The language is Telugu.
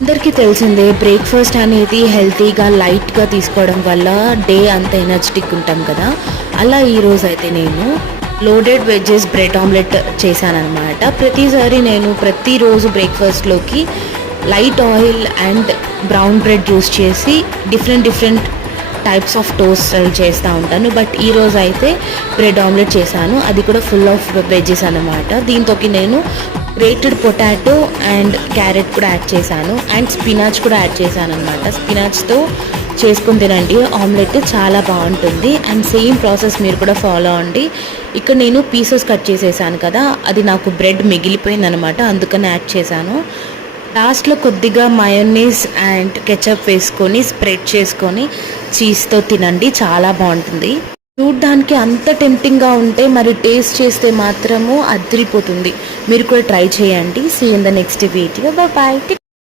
అందరికీ తెలిసిందే బ్రేక్ఫాస్ట్ అనేది హెల్తీగా లైట్గా తీసుకోవడం వల్ల డే అంత ఎనర్జెటిక్ ఉంటాం కదా. అలా ఈరోజు అయితే నేను లోడెడ్ వెజ్జెస్ బ్రెడ్ ఆమ్లెట్ చేశానమాట. నేను ప్రతిరోజు బ్రేక్ఫాస్ట్లోకి light oil and brown bread use చేసి డిఫరెంట్ టైప్స్ ఆఫ్ టోస్ట్ చేస్తూ ఉంటాను. బట్ ఈరోజు అయితే బ్రెడ్ ఆమ్లెట్ చేశాను, అది కూడా ఫుల్ ఆఫ్ వెజ్జెస్ అనమాట. దీంతోకి నేను గ్రేటెడ్ పొటాటో అండ్ క్యారెట్ కూడా యాడ్ చేశాను అండ్ స్పినాచ్ కూడా యాడ్ చేశాను అనమాట. స్పినాచ్తో చేసుకుని తినండి ఆమ్లెట్, చాలా బాగుంటుంది. అండ్ సేమ్ ప్రాసెస్ మీరు కూడా ఫాలో అవ్వండి. ఇక్కడ నేను పీసెస్ కట్ చేసేసాను కదా, అది నాకు బ్రెడ్ మిగిలిపోయింది అనమాట, అందుకని యాడ్ చేశాను. లాస్ట్లో కొద్దిగా మయోనీస్ అండ్ కెచప్ వేసుకొని స్ప్రెడ్ చేసుకొని చీజ్తో తినండి, చాలా బాగుంటుంది. చూడ్డానికి అంత టెంప్టింగ్గా ఉంటే మరి టేస్ట్ చేస్తే మాత్రము అదిరిపోతుంది. మీరు కూడా ట్రై చేయండి. See in the next video. Bye.